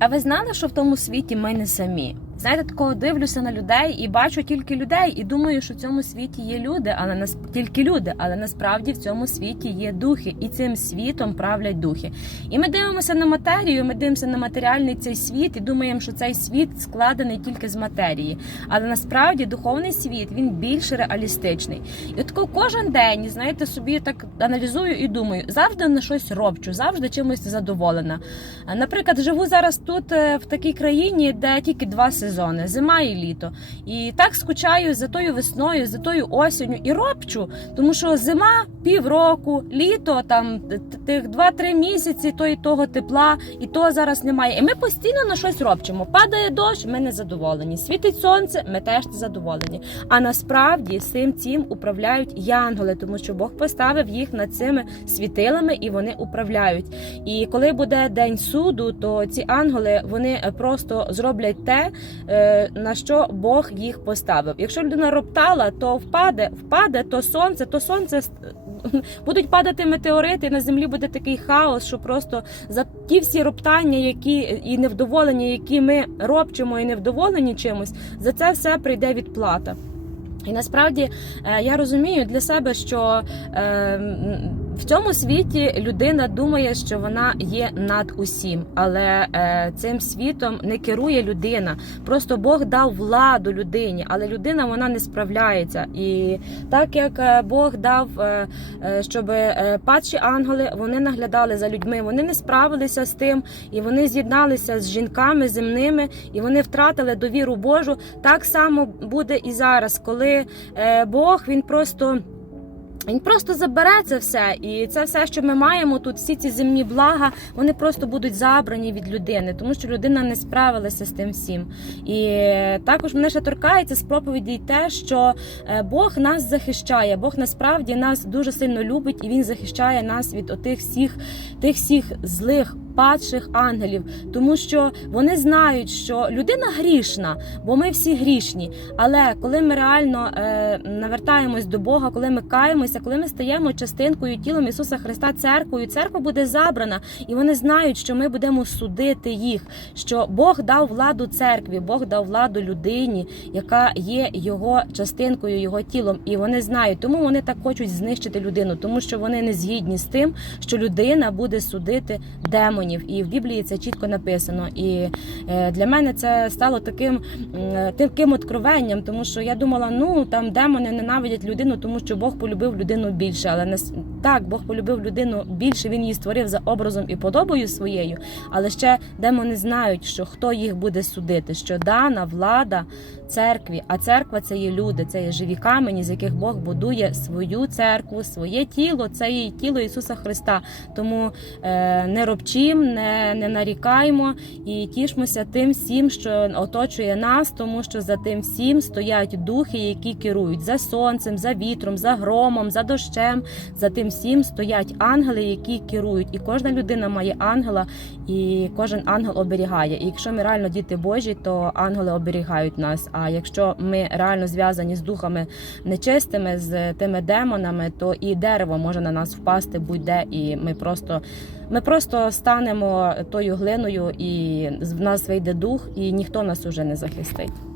А ви знали, що в тому світі ми не самі? Знаєте, такого дивлюся на людей і бачу тільки людей, і думаю, що в цьому світі є люди, але нас тільки люди, але насправді в цьому світі є духи, і цим світом правлять духи. І ми дивимося на матерію, ми дивимося на матеріальний цей світ і думаємо, що цей світ складений тільки з матерії. Але насправді духовний світ він більш реалістичний. І от кожен день, знаєте, собі так аналізую і думаю, завжди на щось робчу, завжди чимось задоволена. Наприклад, живу зараз тут е, в такій країні, де тільки два сезони зима і літо. І так скучаю за тою весною, за тою осінню і робчу, тому що зима півроку, літо там тих 2-3 місяці, то і того тепла, і то зараз немає. І ми постійно на щось робчимо. Падає дощ, ми не задоволені. Світить сонце, ми теж задоволені. А насправді всім цим управляють янголи, тому що Бог поставив їх над цими світилами і вони управляють. І коли буде день суду, то ці ангели вони просто зроблять те, на що Бог їх поставив. Якщо людина роптала, то впаде, впаде, то сонце, то сонце. Будуть падати метеорити, і на землі буде такий хаос, що просто за ті всі роптання, які і невдоволення, які ми робчимо і невдоволені чимось, за це все прийде відплата. І насправді е, я розумію для себе, що е, в цьому світі людина думає, що вона є над усім, але е, цим світом не керує людина. Просто Бог дав владу людині, але людина вона не справляється. І так як е, Бог дав, е, е, щоб е, падші ангели вони наглядали за людьми, вони не справилися з тим, і вони з'єдналися з жінками земними, і вони втратили довіру Божу. Так само буде і зараз, коли е, Бог він просто. Він просто забере це все, і це все, що ми маємо тут, всі ці земні блага, вони просто будуть забрані від людини, тому що людина не справилася з тим всім. І також мене ще торкається з проповіді те, що е, Бог нас захищає. Бог насправді нас дуже сильно любить, і він захищає нас від отих всіх тих всіх злих. Падших ангелів, тому що вони знають, що людина грішна, бо ми всі грішні. Але коли ми реально е, навертаємось до Бога, коли ми каємося, коли ми стаємо частинкою тілом Ісуса Христа, церквою, церква буде забрана, і вони знають, що ми будемо судити їх. Що Бог дав владу церкві, Бог дав владу людині, яка є його частинкою, його тілом. І вони знають, тому вони так хочуть знищити людину, тому що вони не згідні з тим, що людина буде судити демонів. І в Біблії це чітко написано. І е, для мене це стало таким, м, таким откровенням, тому що я думала, ну там демони ненавидять людину, тому що Бог полюбив людину більше. Але нас так Бог полюбив людину більше. Він її створив за образом і подобою своєю. Але ще демони знають, що хто їх буде судити, що дана влада церкві, а церква це є люди, це є живі камені, з яких Бог будує свою церкву, своє тіло, це є тіло Ісуса Христа. Тому е, не робчим, не, не нарікаймо і тішмося тим всім, що оточує нас, тому що за тим всім стоять духи, які керують за сонцем, за вітром, за громом, за дощем. За тим всім стоять ангели, які керують. І кожна людина має ангела, і кожен ангел оберігає. І якщо ми реально діти Божі, то ангели оберігають нас. А якщо ми реально зв'язані з духами нечистими, з тими демонами, то і дерево може на нас впасти будь-де, і ми просто. Ми просто станемо тою глиною, і в нас вийде дух, і ніхто нас уже не захистить.